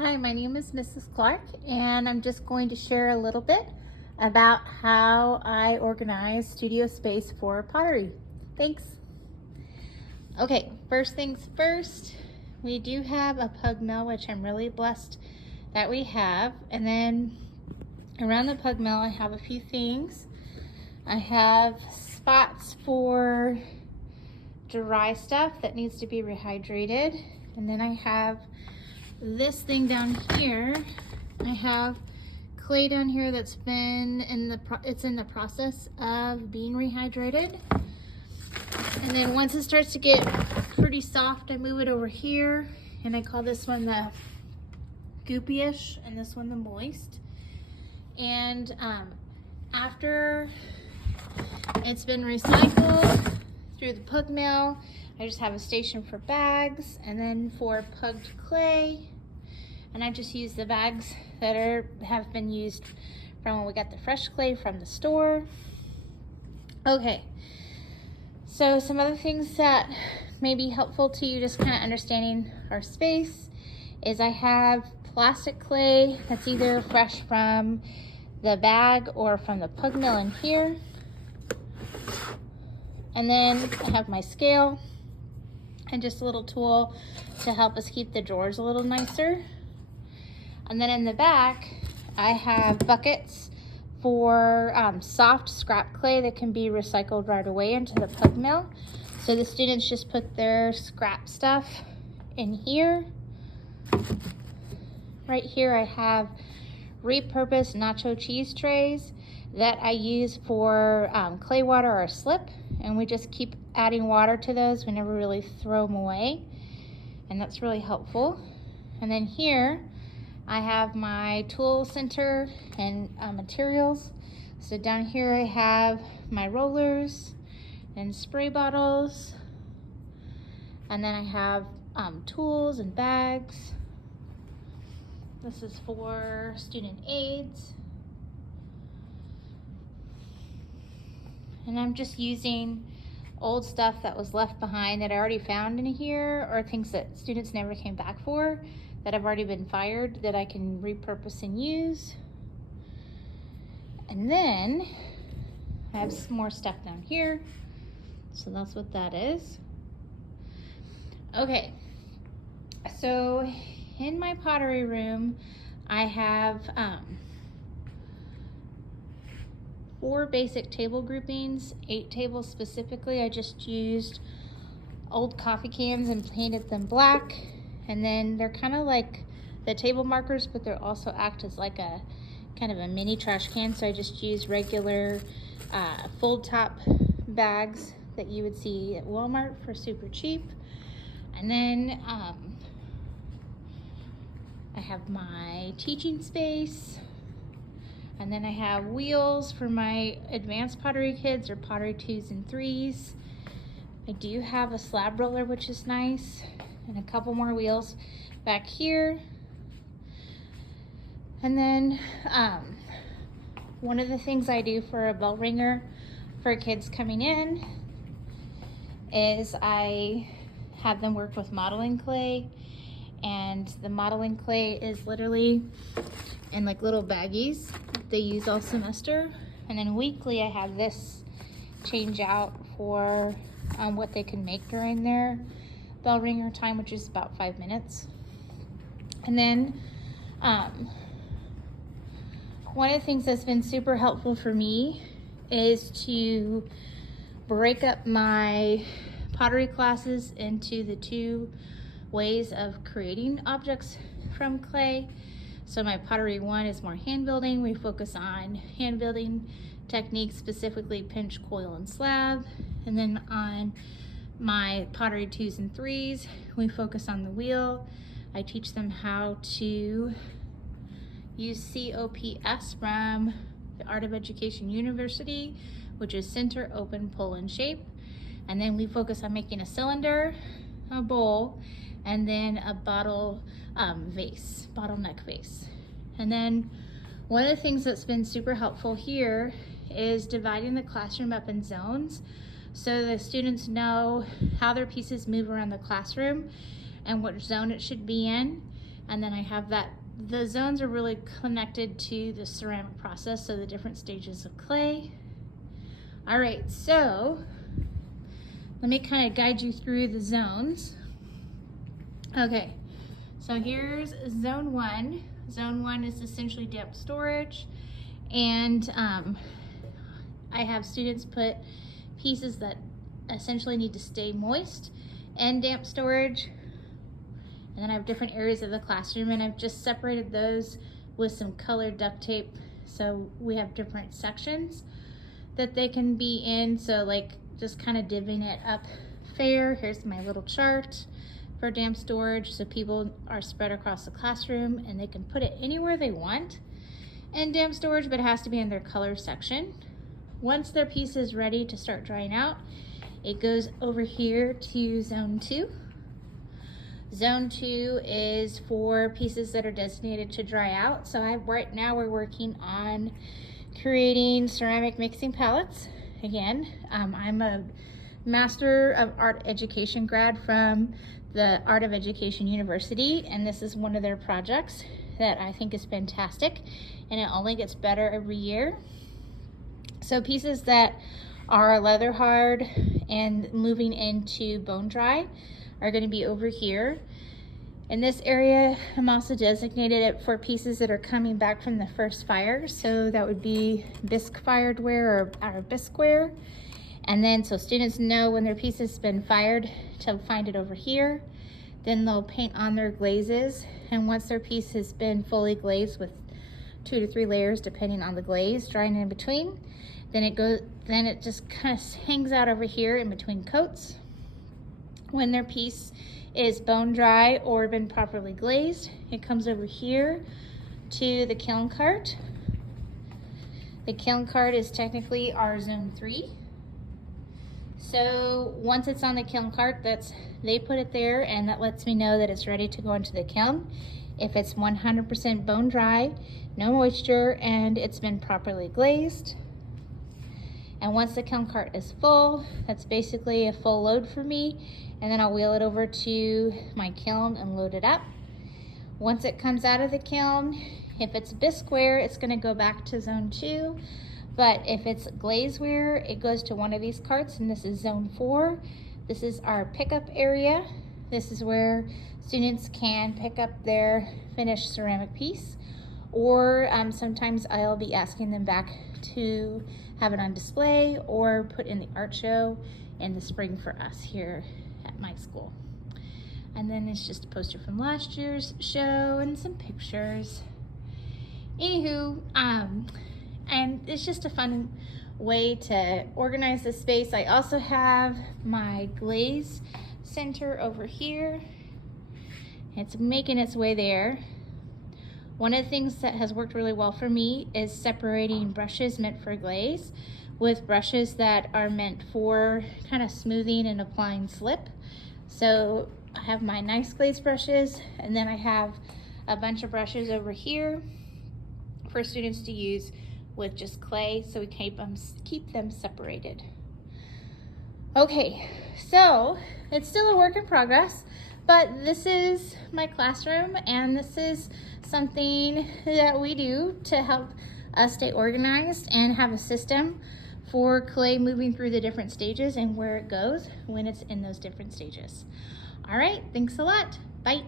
Hi, my name is Mrs. Clark, and I'm just going to share a little bit about how I organize studio space for pottery. Thanks. Okay, first things first, we do have a pug mill, which I'm really blessed that we have. And then around the pug mill, I have a few things. I have spots for dry stuff that needs to be rehydrated. And then I have this thing down here. I have clay down here that's been in the process of being rehydrated. And then once it starts to get pretty soft, I move it over here, and I call this one the goopy-ish and this one the moist. And after it's been recycled through the pug mill, I just have a station for bags and then for pugged clay. And I just use the bags that have been used from when we got the fresh clay from the store. Okay, so some other things that may be helpful to you, just kind of understanding our space, is I have plastic clay that's either fresh from the bag or from the pug mill in here. And then I have my scale and just a little tool to help us keep the drawers a little nicer. And then in the back, I have buckets for soft scrap clay that can be recycled right away into the pug mill. So the students just put their scrap stuff in here. Right here I have repurposed nacho cheese trays that I use for clay water or slip. And we just keep adding water to those. We never really throw them away. And that's really helpful. And then here, I have my tool center and materials. So down here I have my rollers and spray bottles. And then I have tools and bags. This is for student aids. And I'm just using old stuff that was left behind that I already found in here, or things that students never came back for, that have already been fired, that I can repurpose and use. And then I have some more stuff down here. So that's what that is. Okay, so in my pottery room, I have 4 basic table groupings, 8 tables specifically. I just used old coffee cans and painted them black. And then they're kind of like the table markers, but they also act as like a kind of a mini trash can. So I just use regular fold top bags that you would see at Walmart for super cheap. And then I have my teaching space. And then I have wheels for my advanced pottery kids, or pottery 2s and 3s. I do have a slab roller, which is nice, and a couple more wheels back here. And then one of the things I do for a bell ringer for kids coming in is I have them work with modeling clay. And the modeling clay is literally in like little baggies they use all semester. And then weekly I have this change out for what they can make during their bell ringer time, which is about 5 minutes. And then one of the things that's been super helpful for me is to break up my pottery classes into the 2 ways of creating objects from clay. So my pottery 1 is more hand building. We focus on hand building techniques, specifically pinch, coil, and slab. And then on my pottery 2s and 3s, we focus on the wheel. I teach them how to use COPS from the Art of Education University, which is center, open, pull, and shape. And then we focus on making a cylinder, a bowl, and then a bottle bottleneck vase. And then one of the things that's been super helpful here is dividing the classroom up in zones so the students know how their pieces move around the classroom and what zone it should be in. And then I have that, the zones are really connected to the ceramic process, so the different stages of clay. All right, so let me kind of guide you through the zones. Okay, so here's zone 1. Zone 1 is essentially damp storage, and I have students put pieces that essentially need to stay moist and damp storage. And then I have different areas of the classroom, and I've just separated those with some colored duct tape, so we have different sections that they can be in. So like just kind of divvying it up fair. Here's my little chart for damp storage, so people are spread across the classroom and they can put it anywhere they want in damp storage, but it has to be in their color section. Once their piece is ready to start drying out, it goes over here to zone 2. Zone 2 is for pieces that are designated to dry out. So right now we're working on creating ceramic mixing palettes. Again, I'm a Master of Art Education grad from the Art of Education University, and this is one of their projects that I think is fantastic, and it only gets better every year. So pieces that are leather hard and moving into bone dry are going to be over here. In this area, I'm also designated it for pieces that are coming back from the first fire. So that would be bisque fired ware or bisque ware. And then so students know when their piece has been fired to find it over here. Then they'll paint on their glazes. And once their piece has been fully glazed with 2 to 3 layers, depending on the glaze, drying in between, then it just kind of hangs out over here in between coats. When their piece is bone dry or been properly glazed, it comes over here to the kiln cart. The kiln cart is technically our zone 3. So once it's on the kiln cart, they put it there, and that lets me know that it's ready to go into the kiln. If it's 100% bone dry, no moisture, and it's been properly glazed. And once the kiln cart is full, that's basically a full load for me, and then I'll wheel it over to my kiln and load it up. Once it comes out of the kiln, if it's bisqueware, it's going to go back to zone 2, but if it's glazeware, it goes to one of these carts, and this is zone 4. This is our pickup area. This is where students can pick up their finished ceramic piece, or sometimes I'll be asking them back to have it on display or put in the art show in the spring for us here at my school. And then it's just a poster from last year's show and some pictures. Anywho, and it's just a fun way to organize the space. I also have my glaze center over here. It's making its way there. One of the things that has worked really well for me is separating brushes meant for glaze with brushes that are meant for kind of smoothing and applying slip. So I have my nice glaze brushes, and then I have a bunch of brushes over here for students to use with just clay, so we keep them separated. Okay, so it's still a work in progress, but this is my classroom, and this is something that we do to help us stay organized and have a system for clay moving through the different stages and where it goes when it's in those different stages. All right, thanks a lot. Bye.